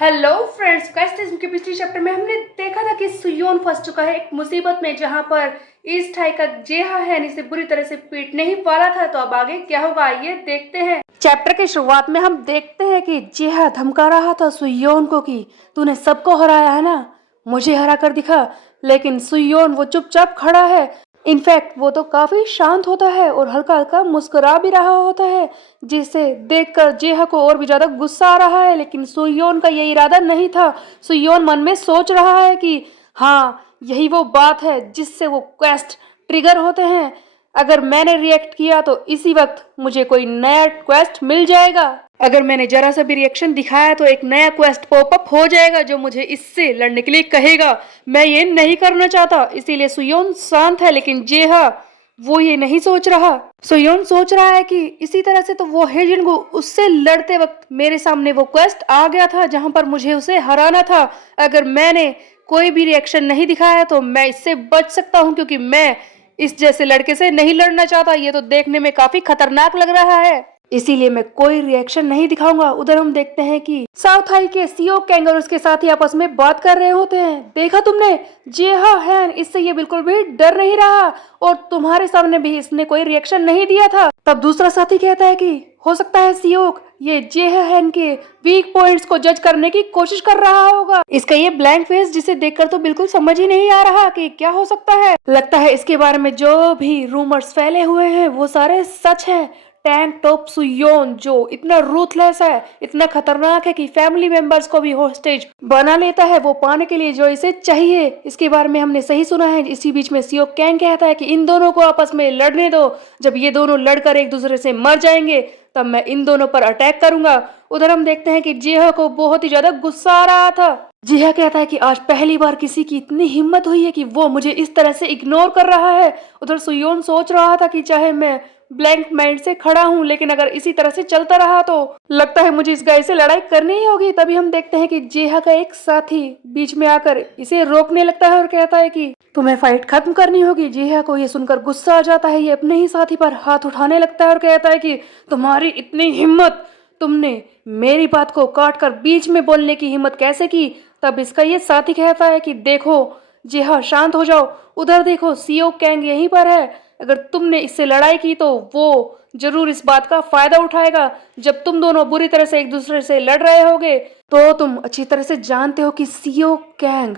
Hello friends, कैसे इनके पिछले चैप्टर में हमने देखा था कि सुयोन फंस चुका है एक मुसीबत में, जहां पर ईस्ट हाई का जेहा है इसे बुरी तरह से पीटने ही वाला था। तो अब आगे क्या होगा आइए देखते हैं। चैप्टर की शुरुआत में हम देखते हैं कि जेहा धमका रहा था सुयोन को कि तूने सबको हराया है ना, मुझे हरा कर दिखा। लेकिन सुयोन वो चुपचाप खड़ा है। इनफैक्ट वो तो काफी शांत होता है और हल्का हल्का मुस्कुरा भी रहा होता है, जिसे देखकर जेहा को और भी ज्यादा गुस्सा आ रहा है। लेकिन सुयोन का ये इरादा नहीं था। सुयोन मन में सोच रहा है कि हाँ, यही वो बात है जिससे वो क्वेस्ट ट्रिगर होते हैं। अगर मैंने रिएक्ट किया तो इसी वक्त मुझे कोई नया क्वेस्ट मिल जाएगा। अगर मैंने जरा सा भी रिएक्शन दिखाया तो एक नया क्वेस्ट पॉपअप हो जाएगा जो मुझे इससे लड़ने के लिए कहेगा। मैं ये नहीं करना चाहता, इसीलिए सुयोन शांत है। लेकिन जेहा वो ये नहीं सोच रहा। सुयोन सोच रहा है कि इसी तरह से तो वो हेजिन को उससे लड़ते वक्त मेरे सामने वो क्वेस्ट आ गया था जहां पर मुझे उसे हराना था। अगर मैंने कोई भी रिएक्शन नहीं दिखाया तो मैं इससे बच सकता हूं, क्योंकि मैं इस जैसे लड़के से नहीं लड़ना चाहता। ये तो देखने में काफी खतरनाक लग रहा है, इसीलिए मैं कोई रिएक्शन नहीं दिखाऊंगा। उधर हम देखते हैं कि साउथ हाई के सीओ कैंग और उसके साथी आपस में बात कर रहे होते हैं। देखा तुमने, जेहा हैन इससे ये बिल्कुल भी डर नहीं रहा और तुम्हारे सामने भी इसने कोई रिएक्शन नहीं दिया था। तब दूसरा साथी कहता है कि हो सकता है सीओ ये जेहा हैन के वीक पॉइंट्स को जज करने की कोशिश कर रहा होगा। इसका ये ब्लैंक फेस जिसे देखकर तो बिल्कुल समझ ही नहीं आ रहा कि क्या हो सकता है। लगता है इसके बारे में जो भी रूमर्स फैले हुए हैं वो सारे सच हैं। टैंक टॉप सुयोन जो इतना रूथलेस है, इतना खतरनाक है कि फैमिली मेंबर्स को भी होस्टेज बना लेता है वो पाने के लिए जो इसे चाहिए। इसके बारे में हमने सही सुना है। इसी बीच में सीओ कैंग कहता है कि इन दोनों को आपस में लड़ने दो, जब ये दोनों लड़कर एक दूसरे से मर जाएंगे तब मैं इन दोनों पर अटैक करूंगा। उधर हम देखते हैं कि जेहा को बहुत ही ज्यादा गुस्सा आ रहा था। जेहा कहता है कि आज पहली बार किसी की इतनी हिम्मत हुई है कि वो मुझे इस तरह से इग्नोर कर रहा है। उधर सुयोन सोच रहा था कि चाहे मैं ब्लैंक माइंड से खड़ा हूं, लेकिन अगर इसी तरह से चलता रहा तो लगता है मुझे इस गाय से लड़ाई करनी ही होगी। तभी हम देखते हैं कि जेहा का एक साथी बीच में आकर इसे रोकने लगता है और कहता है कि तुम्हें फाइट खत्म करनी होगी। जेहा को ये सुनकर गुस्सा आ जाता है। ये अपने ही साथी पर हाथ उठाने लगता है और कहता है कि तुम्हारी इतनी हिम्मत, तुमने मेरी बात को काट कर बीच में बोलने की हिम्मत कैसे की। तब इसका ये साथी कहता है कि देखो जेहा, शांत हो जाओ। उधर देखो सीओ कैंग यहीं पर है। अगर तुमने इससे लड़ाई की तो वो जरूर इस बात का फायदा उठाएगा। जब तुम दोनों बुरी तरह से एक दूसरे से लड़ रहे होगे तो तुम अच्छी तरह से जानते हो कि सीओ कैंग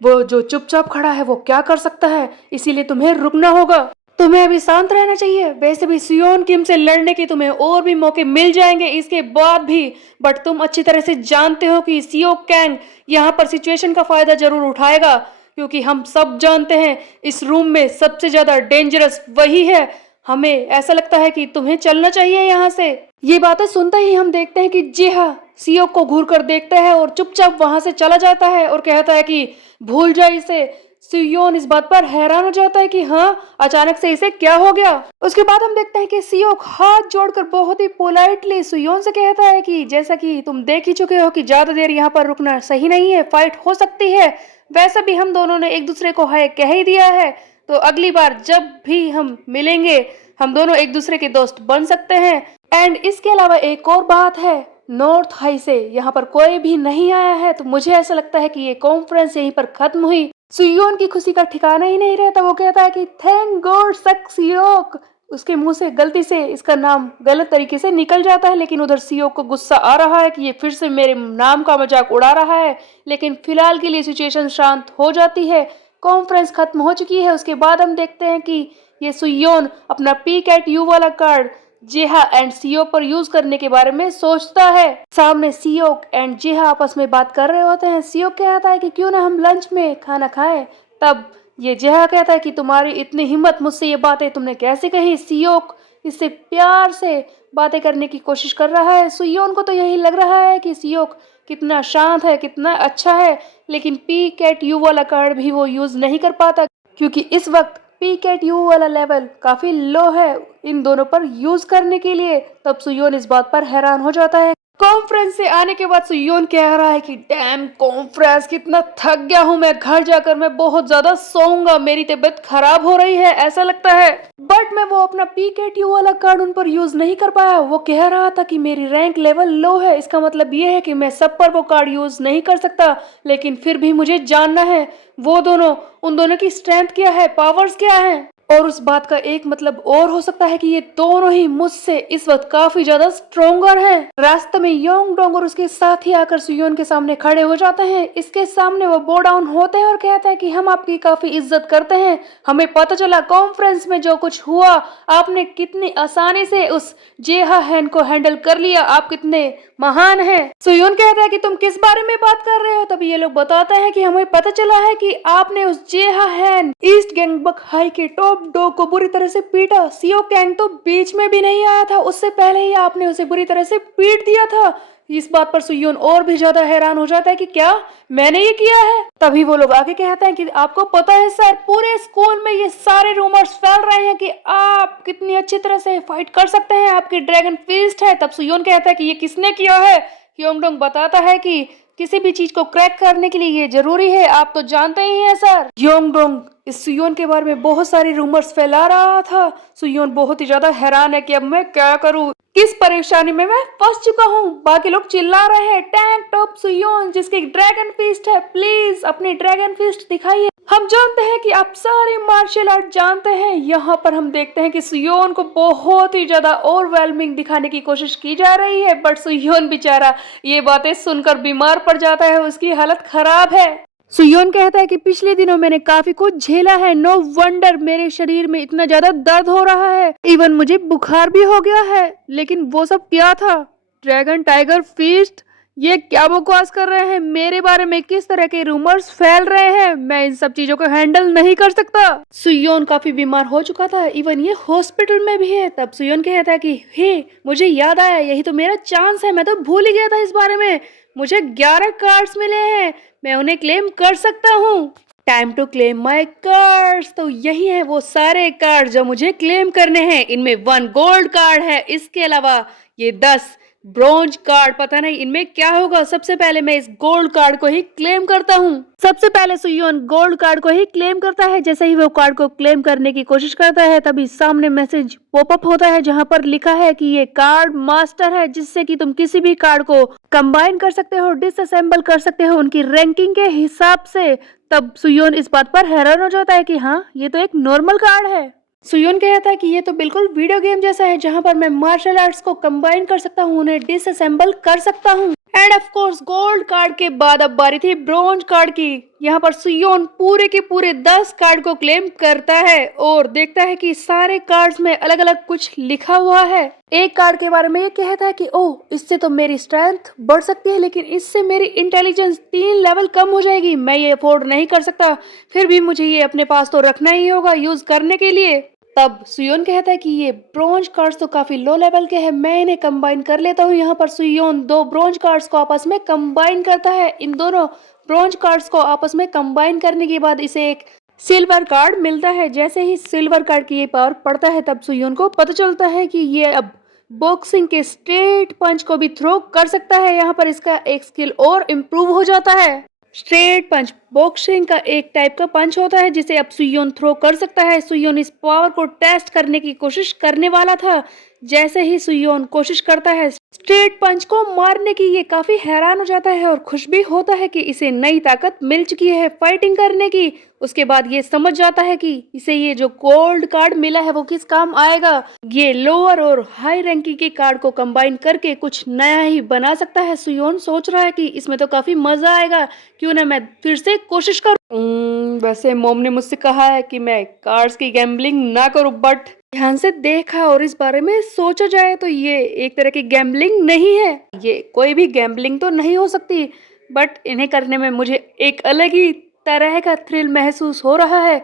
वो जो चुपचाप खड़ा है वो क्या कर सकता है, इसीलिए तुम्हें रुकना होगा। तुम्हें अभी शांत रहना चाहिए। वैसे भी सियोन किम से लड़ने के तुम्हें और भी मौके मिल जाएंगे इसके बाद भी, बट तुम अच्छी तरह से जानते हो कि सीओ कैंग यहाँ पर सिचुएशन का फायदा जरूर उठाएगा, क्योंकि हम सब जानते हैं इस रूम में सबसे ज्यादा डेंजरस वही है। हमें ऐसा लगता है कि तुम्हें चलना चाहिए यहाँ से। ये बातें सुनते ही हम देखते हैं कि जेहा सीओ को घूर कर देखता है और चुपचाप वहां से चला जाता है और कहता है कि भूल जाए इसे। सियोन इस बात पर हैरान हो जाता है कि हाँ, अचानक से इसे क्या हो गया। उसके बाद हम देखते हैं कि सियो हाथ जोड़कर बहुत ही पोलाइटली सुयोन से कहता है कि जैसा कि तुम देख ही चुके हो कि ज्यादा देर यहाँ पर रुकना सही नहीं है, फाइट हो सकती है। वैसे भी हम दोनों ने एक दूसरे को हाय कह ही दिया है, तो अगली बार जब भी हम मिलेंगे हम दोनों एक दूसरे के दोस्त बन सकते हैं। एंड इसके अलावा एक और बात है, नॉर्थ हाई से यहाँ पर कोई भी नहीं आया है, तो मुझे ऐसा लगता है कि ये कॉन्फ्रेंस यहीं पर खत्म हुई। सुयोन की खुशी का ठिकाना ही नहीं रहता। वो कहता है कि थैंक गॉड सक्सियोक। उसके मुंह से गलती से इसका नाम गलत तरीके से निकल जाता है, लेकिन उधर सियोक को गुस्सा आ रहा है कि ये फिर से मेरे नाम का मजाक उड़ा रहा है। लेकिन फिलहाल के लिए सिचुएशन शांत हो जाती है। कॉन्फ्रेंस खत्म हो चुकी है। उसके बाद हम देखते हैं कि ये सुयोन अपना पी कैट यू वाला कार्ड जेहा एंड सीओ पर यूज करने के बारे में सोचता है। सामने सीओ एंड जेहा आपस में बात कर रहे होते हैं। सीओ कहता है कि क्यों ना हम लंच में खाना खाएं। तब ये जेहा कहता है कि तुम्हारी इतनी हिम्मत, मुझसे ये बातें तुमने कैसे कही। सीओ इससे प्यार से बातें करने की कोशिश कर रहा है। सुयोन को तो यही लग रहा है कि सीओ कितना शांत है, कितना अच्छा है, लेकिन पी कैट यू वाला कार्ड भी वो यूज नहीं कर पाता, क्योंकि इस वक्त पी कैट यू वाला लेवल काफी लो है इन दोनों पर यूज करने के लिए। तब सुयोन इस बात पर हैरान हो जाता है। कॉन्फ्रेंस से आने के बाद सुयोन कह रहा है कि डैम कॉन्फ्रेंस, कितना थक गया हूँ मैं, घर जाकर मैं बहुत ज्यादा सोऊंगा, मेरी तबीयत खराब हो रही है ऐसा लगता है। बट मैं वो अपना PKTU वाला कार्ड उन पर यूज नहीं कर पाया। वो कह रहा था कि मेरी रैंक लेवल लो है, इसका मतलब ये है कि मैं सब पर वो कार्ड यूज नहीं कर सकता। लेकिन फिर भी मुझे जानना है वो दोनों, उन दोनों की स्ट्रेंथ क्या है, पावर्स क्या है। और उस बात का एक मतलब और हो सकता है कि ये दोनों ही मुझसे इस वक्त काफी ज्यादा स्ट्रोंगर हैं। रास्ते में योंगडोंग और उसके साथी आकर सुयोन के सामने खड़े हो जाते हैं। इसके सामने वो बो डाउन होते हैं और कहते हैं कि हम आपकी काफी इज्जत करते हैं। हमें पता चला कॉन्फ्रेंस में जो कुछ हुआ, आपने कितनी आसानी से उस जेहा हैन को हैंडल कर लिया, आप कितने महान है। सुयोन कहता है कि तुम किस बारे में बात कर रहे हो। तभी ये लोग बताते हैं कि हमें पता चला है कि आपने उस जेहा हैन ईस्ट गैंगबक हाई के टॉप डॉग को बुरी तरह से पीटा। सियो कैंग तो बीच में भी नहीं आया था, उससे पहले ही आपने उसे बुरी तरह से पीट दिया था। इस बात पर सुयोन और भी ज्यादा हैरान हो जाता है कि क्या मैंने ये किया है। तभी वो लोग आगे कहते हैं कि आपको पता है सर, पूरे स्कूल में ये सारे रूमर्स फैल रहे हैं कि आप कितनी अच्छी तरह से फाइट कर सकते हैं, आपकी ड्रैगन फिस्ट है। तब सुयोन कहता है कि ये किसने किया है। योंगडोंग बताता है कि किसी भी चीज को क्रैक करने के लिए ये जरूरी है, आप तो जानते ही हैं सर। योंगडोंग इस सुयोन के बारे में बहुत सारी रूमर्स फैला रहा था। सुयोन बहुत ही ज्यादा हैरान है कि अब मैं क्या करूं, किस परेशानी में मैं फंस चुका हूँ। बाकी लोग चिल्ला रहे हैं टैंक टॉप सुयोन जिसकी ड्रैगन फिस्ट है, प्लीज अपनी ड्रैगन फिस्ट दिखाइए। हम जानते हैं कि आप सारे मार्शल आर्ट जानते हैं। यहाँ पर हम देखते हैं कि सुयोन को बहुत ही ज्यादा ओवरवेलमिंग दिखाने की कोशिश की जा रही है, बट सुयोन बेचारा ये बातें सुनकर बीमार पड़ जाता है, उसकी हालत खराब है। सुयोन कहता है कि पिछले दिनों मैंने काफी कुछ झेला है, नो वंडर मेरे शरीर में इतना ज्यादा दर्द हो रहा है, इवन मुझे बुखार भी हो गया है। लेकिन वो सब क्या था, ड्रैगन टाइगर फीस्ट, ये क्या बकवास कर रहे हैं, मेरे बारे में किस तरह के रूमर्स फैल रहे हैं, मैं इन सब चीजों को हैंडल नहीं कर सकता। सुयोन काफी बीमार हो चुका था, इवन ये हॉस्पिटल में भी है। तब सुयोन कहता है कि हे मुझे याद आया, यही तो मेरा चांस है, मैं तो भूल ही गया था इस बारे में। मुझे 11 कार्ड्स मिले हैं, मैं उन्हें क्लेम कर सकता हूँ। Time to claim my cards. तो यही है वो सारे कार्ड जो मुझे क्लेम करने हैं। इनमें 1 गोल्ड कार्ड है, इसके अलावा ये 10 ब्रॉन्ज कार्ड। पता नहीं इनमें क्या होगा। सबसे पहले मैं इस गोल्ड कार्ड को ही क्लेम करता हूँ। सबसे पहले सुयोन गोल्ड कार्ड को ही क्लेम करता है। जैसे ही वो कार्ड को क्लेम करने की कोशिश करता है, तभी सामने मैसेज पॉपअप होता है जहाँ पर लिखा है कि ये कार्ड मास्टर है, जिससे कि तुम किसी भी कार्ड को कंबाइन कर सकते हो, डिसअसेंबल कर सकते हो उनकी रैंकिंग के हिसाब से। तब सुयोन इस बात पर हैरान हो जाता है कि हाँ ये तो एक नॉर्मल कार्ड है। सुयोन कहता है कि ये तो बिल्कुल वीडियो गेम जैसा है, जहां पर मैं मार्शल आर्ट्स को कंबाइन कर सकता हूँ, उन्हें डिसअसेंबल कर सकता हूँ। End of course gold card के बाद अब बारी थी ब्रॉन्ज कार्ड की। यहाँ पर सुयोन पूरे के पूरे 10 कार्ड को क्लेम करता है और देखता है कि सारे कार्ड्स में अलग अलग कुछ लिखा हुआ है। एक कार्ड के बारे में ये कहता है कि ओह इससे तो मेरी स्ट्रेंथ बढ़ सकती है, लेकिन इससे मेरी इंटेलिजेंस 3 लेवल कम हो जाएगी, मैं ये अफोर्ड नहीं कर सकता। फिर भी मुझे ये अपने पास तो रखना ही होगा यूज करने के लिए। तब सुयोन कहता है कि ये ब्रॉन्ज कार्ड्स तो काफी लो लेवल के हैं, मैं इन्हें कंबाइन कर लेता हूँ। यहाँ पर सुयोन 2 ब्रॉन्ज कार्ड्स को आपस में कंबाइन करता है। इन दोनों ब्रॉन्ज कार्ड्स को आपस में कंबाइन करने के बाद इसे एक सिल्वर कार्ड मिलता है। जैसे ही सिल्वर कार्ड की ये पावर पड़ता है, तब सुयोन को पता चलता है कि ये अब बॉक्सिंग के स्ट्रेट पंच को भी थ्रो कर सकता है। यहाँ पर इसका एक स्किल और इम्प्रूव हो जाता है। स्ट्रेट पंच बॉक्सिंग का एक टाइप का पंच होता है जिसे अब सुयोन थ्रो कर सकता है। सुयोन इस पावर को टेस्ट करने की कोशिश करने वाला था। जैसे ही सुयोन कोशिश करता है स्ट्रेट पंच को मारने की, ये काफी हैरान हो जाता है और खुश भी होता है कि इसे नई ताकत मिल चुकी है फाइटिंग करने की। उसके बाद ये समझ जाता है कि इसे ये जो गोल्ड कार्ड मिला है वो किस काम आएगा। ये लोअर और हाई रैंकिंग के कार्ड को कंबाइन करके कुछ नया ही बना सकता है। सुयोन सोच रहा है कि इसमें तो काफी मजा आएगा, क्यों ना मैं फिर से कोशिश करूं। वैसे मॉम ने मुझसे कहा है कि मैं कार्ड्स की गैम्बलिंग ना करूं, बट ध्यान से देखा और इस बारे में सोचा जाए तो ये एक तरह की गैम्बलिंग नहीं है। ये कोई भी गैम्बलिंग तो नहीं हो सकती, बट इन्हें करने में मुझे एक अलग ही तरह का थ्रिल महसूस हो रहा है।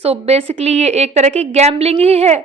सो बेसिकली ये एक तरह की गैम्बलिंग ही है,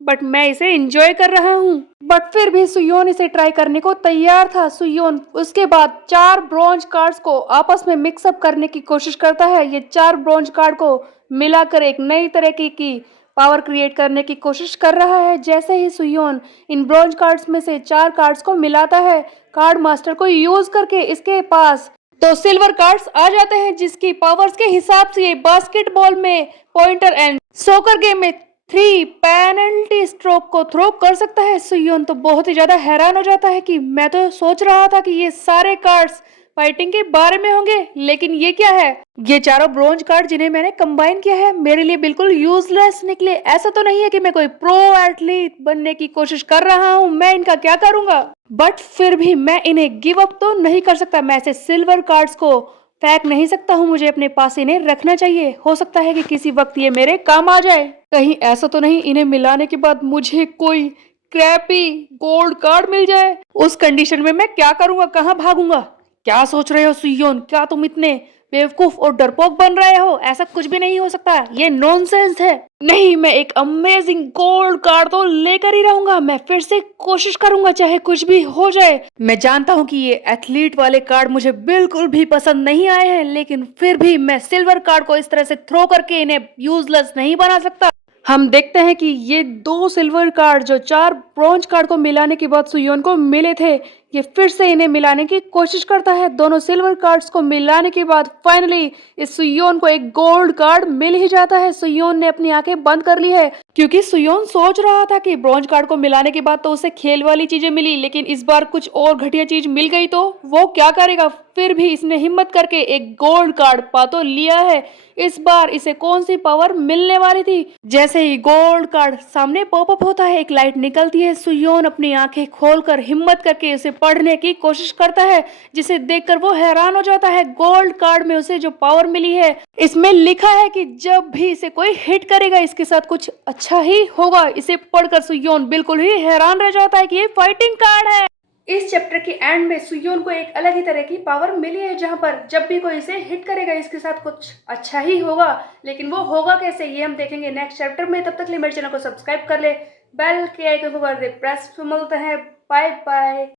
बट मैं इसे एंजॉय कर रहा हूँ। बट फिर भी सुयोन इसे ट्राई करने को तैयार था। सुयोन उसके बाद 4 ब्रॉन्ज कार्ड्स को आपस में मिक्सअप करने की कोशिश करता है। ये 4 ब्रॉन्ज कार्ड को मिलाकर एक नई तरह की पावर क्रिएट करने की कोशिश कर रहा है। जैसे ही सुयोन इन ब्रॉन्ज कार्ड्स में से 4 कार्ड्स को मिलाता है, कार्ड मास्टर को यूज करके इसके पास तो सिल्वर कार्ड्स आ जाते हैं, जिसकी पावर्स के हिसाब से ये बास्केटबॉल में, पॉइंटर एंड सॉकर गेम में 3 पेनल्टी स्ट्रोक को थ्रो कर सकता है। सुयोन तो बहुत ही ज्यादा हैरान हो जाता है कि मैं तो सोच रहा था कि ये सारे कार्ड्स फाइटिंग के बारे में होंगे, लेकिन ये क्या है? ये चारों ब्रोंज कार्ड जिन्हें मैंने कंबाइन किया है मेरे लिए बिल्कुल यूजलेस निकले। ऐसा तो नहीं है कि मैं कोई प्रो एथलीट बनने की कोशिश कर रहा हूँ, मैं इनका क्या करूंगा? बट फिर भी मैं इन्हें गिव अप तो नहीं कर सकता। मैं ऐसे सिल्वर कार्ड्स को फेंक नहीं सकता हूँ, मुझे अपने पास इन्हें रखना चाहिए। हो सकता है कि किसी वक्त ये मेरे काम आ जाए। कहीं ऐसा तो नहीं इन्हें मिलाने के बाद मुझे कोई क्रैपी गोल्ड कार्ड मिल जाए? उस कंडीशन में मैं क्या करूंगा, कहाँ भागूंगा? क्या सोच रहे हो सुयोन? क्या तुम इतने बेवकूफ और डरपोक बन रहे हो? ऐसा कुछ भी नहीं हो सकता, ये नॉनसेंस है। नहीं, मैं एक अमेजिंग गोल्ड कार्ड तो लेकर ही रहूंगा। मैं फिर से कोशिश करूंगा, चाहे कुछ भी हो जाए। मैं जानता हूँ कि ये एथलीट वाले कार्ड मुझे बिल्कुल भी पसंद नहीं आए हैं, लेकिन फिर भी मैं सिल्वर कार्ड को इस तरह से थ्रो करके इन्हें यूजलेस नहीं बना सकता। हम देखते हैं कि ये 2 सिल्वर कार्ड जो 4 ब्रॉन्ज कार्ड को मिलाने के बाद सुयोन को मिले थे, ये फिर से इन्हें मिलाने की कोशिश करता है। दोनों सिल्वर कार्ड्स को मिलाने के बाद फाइनली इस सुयोन को एक गोल्ड कार्ड मिल ही जाता है। सुयोन ने अपनी आंखें बंद कर ली है, क्योंकि सुयोन सोच रहा था कि ब्रॉन्ज कार्ड को मिलाने के बाद तो उसे खेल वाली चीजें मिली, लेकिन इस बार कुछ और घटिया चीज मिल गई तो वो क्या करेगा? फिर भी इसने हिम्मत करके एक गोल्ड कार्ड पा तो लिया है। इस बार इसे कौन सी पावर मिलने वाली थी? जैसे ही गोल्ड कार्ड सामने पॉपअप होता है, एक लाइट निकलती है। सुयोन अपनी आंखें खोलकर हिम्मत करके उसे पढ़ने की कोशिश करता है, जिसे देखकर वो हैरान हो जाता है। गोल्ड कार्ड में उसे जो पावर मिली है, इसमें लिखा है कि जब भी इसे कोई हिट करेगा इसके साथ कुछ अच्छा ही होगा। इसे पढ़कर सुयोन बिल्कुल ही हैरान रह जाता है कि ये फाइटिंग कार्ड है। इस चैप्टर के एंड में सुयोन को एक अलग ही तरह की पावर मिली है, जहां पर जब भी कोई इसे हिट करेगा इसके साथ कुछ अच्छा ही होगा। लेकिन वो होगा कैसे, ये हम देखेंगे नेक्स्ट चैप्टर में। तब तक के लिए मेरे चैनल को सब्सक्राइब कर ले, बेल के आइकन को कर दे प्रेस। मिलते हैं, बाय बाय।